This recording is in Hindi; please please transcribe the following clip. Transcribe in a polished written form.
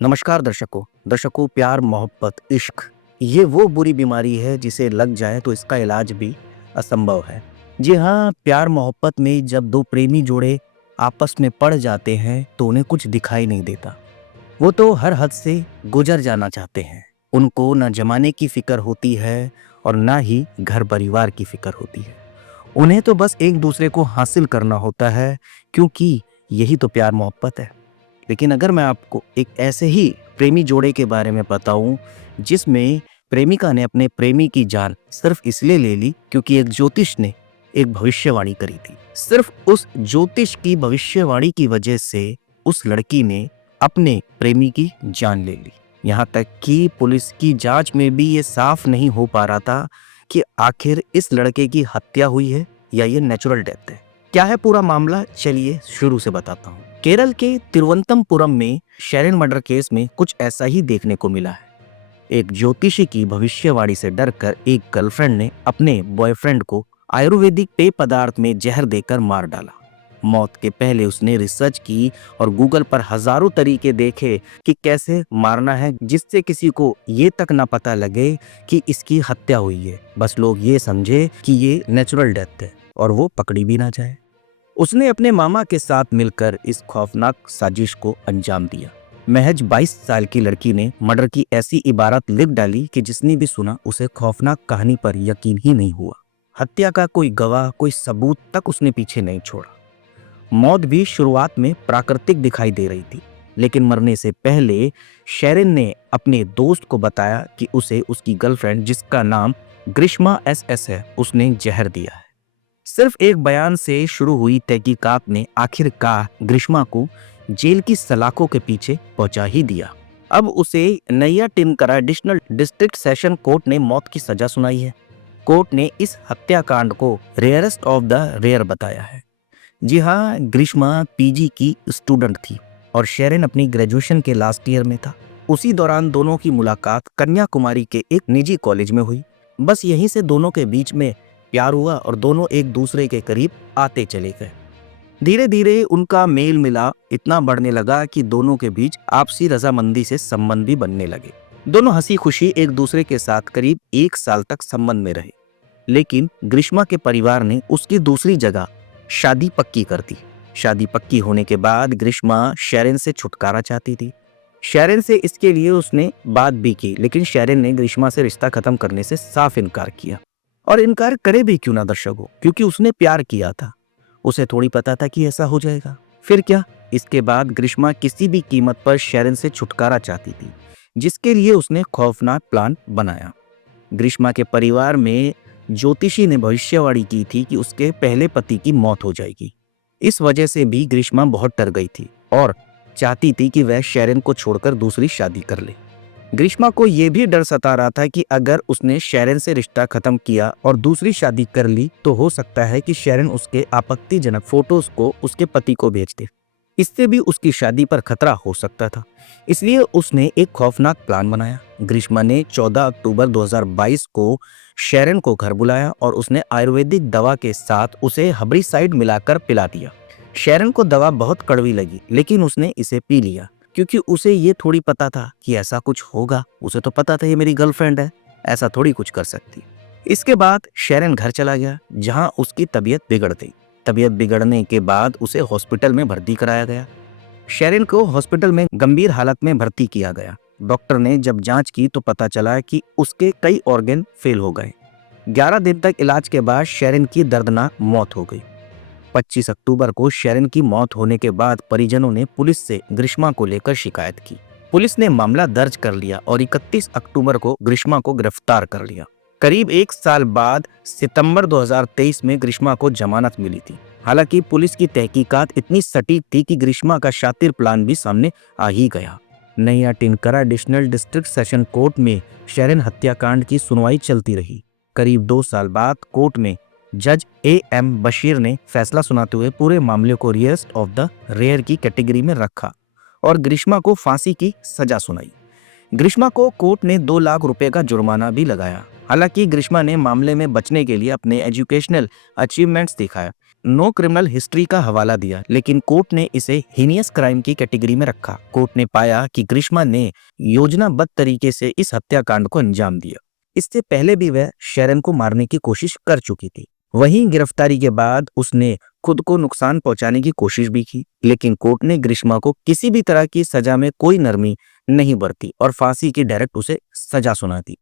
नमस्कार दर्शकों प्यार मोहब्बत इश्क ये वो बुरी बीमारी है जिसे लग जाए तो इसका इलाज भी असंभव है। जी हाँ, प्यार मोहब्बत में जब दो प्रेमी जोड़े आपस में पड़ जाते हैं तो उन्हें कुछ दिखाई नहीं देता। वो तो हर हद से गुजर जाना चाहते हैं। उनको न जमाने की फिक्र होती है और ना ही घर परिवार की फिक्र होती है। उन्हें तो बस एक दूसरे को हासिल करना होता है, क्योंकि यही तो प्यार मोहब्बत है। लेकिन अगर मैं आपको एक ऐसे ही प्रेमी जोड़े के बारे में बताऊं जिसमें प्रेमिका ने अपने प्रेमी की जान सिर्फ इसलिए ले ली क्योंकि एक ज्योतिष ने एक भविष्यवाणी करी थी। सिर्फ उस ज्योतिष की भविष्यवाणी की वजह से उस लड़की ने अपने प्रेमी की जान ले ली। यहाँ तक कि पुलिस की जांच में भी ये साफ नहीं हो पा रहा था कि आखिर इस लड़के की हत्या हुई है या ये नेचुरल डेथ है। क्या है पूरा मामला, चलिए शुरू से बताता हूँ। केरल के तिरुवनंतपुरम में शेरिन मर्डर केस में कुछ ऐसा ही देखने को मिला है। एक ज्योतिषी की भविष्यवाणी से डरकर एक गर्लफ्रेंड ने अपने बॉयफ्रेंड को आयुर्वेदिक पेय पदार्थ में जहर देकर मार डाला। मौत के पहले उसने रिसर्च की और गूगल पर हजारों तरीके देखे कि कैसे मारना है जिससे किसी को ये तक ना पता लगे कि इसकी हत्या हुई है। बस लोग ये समझे कि ये नेचुरल डेथ है और वो पकड़ी भी ना जाए। उसने अपने मामा के साथ मिलकर इस खौफनाक साजिश को अंजाम दिया। महज 22 साल की लड़की ने मर्डर की ऐसी इबारत लिख डाली कि जिसने भी सुना उसे खौफनाक कहानी पर यकीन ही नहीं हुआ। हत्या का कोई गवाह, कोई सबूत तक उसने पीछे नहीं छोड़ा। मौत भी शुरुआत में प्राकृतिक दिखाई दे रही थी, लेकिन मरने से पहले शेरिन ने अपने दोस्त को बताया कि उसे उसकी गर्लफ्रेंड, जिसका नाम ग्रीष्मा एस है, उसने जहर दिया है। सिर्फ एक बयान से शुरू हुई तहकीकात ने आखिरकार ग्रीष्मा को जेल की सलाखों के पीछे पहुंचा ही दिया। अब उसे नैया टिनकरा एडिशनल डिस्ट्रिक्ट सेशन कोर्ट ने मौत की सजा सुनाई है। कोर्ट ने इस हत्याकांड को रेयरेस्ट ऑफ द रेयर बताया है। जी हाँ, ग्रीष्मा पीजी की स्टूडेंट थी और शेरिन अपनी ग्रेजुएशन के लास्ट ईयर में था। उसी दौरान दोनों की मुलाकात कन्याकुमारी के एक निजी कॉलेज में हुई। बस यहीं से दोनों के बीच में प्यार हुआ और दोनों एक दूसरे के करीब आते चले गए। धीरे धीरे उनका मेल मिलाप इतना बढ़ने लगा कि दोनों के बीच आपसी रजामंदी से संबंध भी बनने लगे। दोनों हंसी खुशी एक दूसरे के साथ करीब 1 साल तक संबंध में रहे। लेकिन ग्रीष्मा के परिवार ने उसकी दूसरी जगह शादी पक्की कर दी। शादी पक्की होने के बाद ग्रीष्मा शेरिन से छुटकारा चाहती थी। शेरिन से इसके लिए उसने बात भी की, लेकिन शेरिन ने ग्रीष्मा से रिश्ता खत्म करने से साफ इनकार किया। और इनकार करे भी क्यों ना दर्शकों, क्योंकि उसने प्यार किया था। उसे थोड़ी पता था कि ऐसा हो जाएगा। फिर क्या, इसके बाद ग्रीष्मा किसी भी कीमत पर शेरिन से छुटकारा चाहती थी, जिसके लिए उसने खौफनाक प्लान बनाया। ग्रीष्मा के परिवार में ज्योतिषी ने भविष्यवाणी की थी कि उसके पहले पति की मौत हो जाएगी। इस वजह से भी ग्रीष्मा बहुत डर गई थी और चाहती थी कि वह शेरिन को छोड़कर दूसरी शादी कर ले। ग्रीष्मा को यह भी डर सता रहा था कि अगर उसने शेरिन से रिश्ता खत्म किया और दूसरी शादी कर ली तो हो सकता है कि शेरिन उसके आपत्तिजनक फोटोज को उसके पति को भेज दे। इससे भी उसकी शादी पर खतरा हो सकता था। इसलिए उसने एक खौफनाक प्लान बनाया। ग्रीष्मा ने 14 अक्टूबर 2022 को शेरिन को घर बुलाया और उसने आयुर्वेदिक दवा के साथ उसे हर्बिसाइड मिलाकर पिला दिया। शेरिन को दवा बहुत कड़वी लगी, लेकिन उसने इसे पी लिया क्योंकि उसे ये थोड़ी पता था कि ऐसा कुछ होगा। उसे तो पता था ये मेरी गर्लफ्रेंड है, ऐसा थोड़ी कुछ कर सकती। इसके बाद शेरिन घर चला गया, जहां उसकी तबीयत बिगड़ गई। तबीयत बिगड़ने के बाद उसे हॉस्पिटल में भर्ती कराया गया। शेरिन को हॉस्पिटल में गंभीर हालत में भर्ती किया गया। डॉक्टर ने जब जांच की तो पता चला कि उसके कई ऑर्गन फेल हो गए। 11 दिन तक इलाज के बाद शेरिन की दर्दनाक मौत हो गई। 25 अक्टूबर को शेरिन की मौत होने के बाद परिजनों ने पुलिस से ग्रीष्मा को लेकर शिकायत की। पुलिस ने मामला दर्ज कर लिया और 31 अक्टूबर को ग्रीष्मा को गिरफ्तार कर लिया। करीब 1 साल बाद सितंबर 2023 में ग्रीष्मा को जमानत मिली थी। हालांकि पुलिस की तहकीकात इतनी सटीक थी कि ग्रीष्मा का शातिर प्लान भी सामने आ ही गया। नैया टिनकरा एडिशनल डिस्ट्रिक्ट सेशन कोर्ट में शेरिन हत्याकांड की सुनवाई चलती रही। करीब 2 साल बाद कोर्ट में जज AM बशीर ने फैसला सुनाते हुए पूरे मामले को रेयरेस्ट ऑफ द रेयर की कैटेगरी में रखा और ग्रीष्मा को फांसी की सजा सुनाई। ग्रीष्मा को कोर्ट ने 2 लाख रुपए का जुर्माना भी लगाया। हालांकि ग्रीष्मा ने मामले में बचने के लिए अपने एजुकेशनल अचीवमेंट्स दिखाया। नो क्रिमिनल हिस्ट्री का हवाला दिया, लेकिन कोर्ट ने इसे हीनियस क्राइम की कैटेगरी में रखा। कोर्ट ने पाया कि ग्रीष्मा ने योजनाबद्ध तरीके से इस हत्याकांड को अंजाम दिया। इससे पहले भी वह शेरन को मारने की कोशिश कर चुकी थी। वहीं गिरफ्तारी के बाद उसने खुद को नुकसान पहुंचाने की कोशिश भी की, लेकिन कोर्ट ने ग्रीष्मा को किसी भी तरह की सजा में कोई नरमी नहीं बरती और फांसी की डायरेक्ट उसे सजा सुना दी।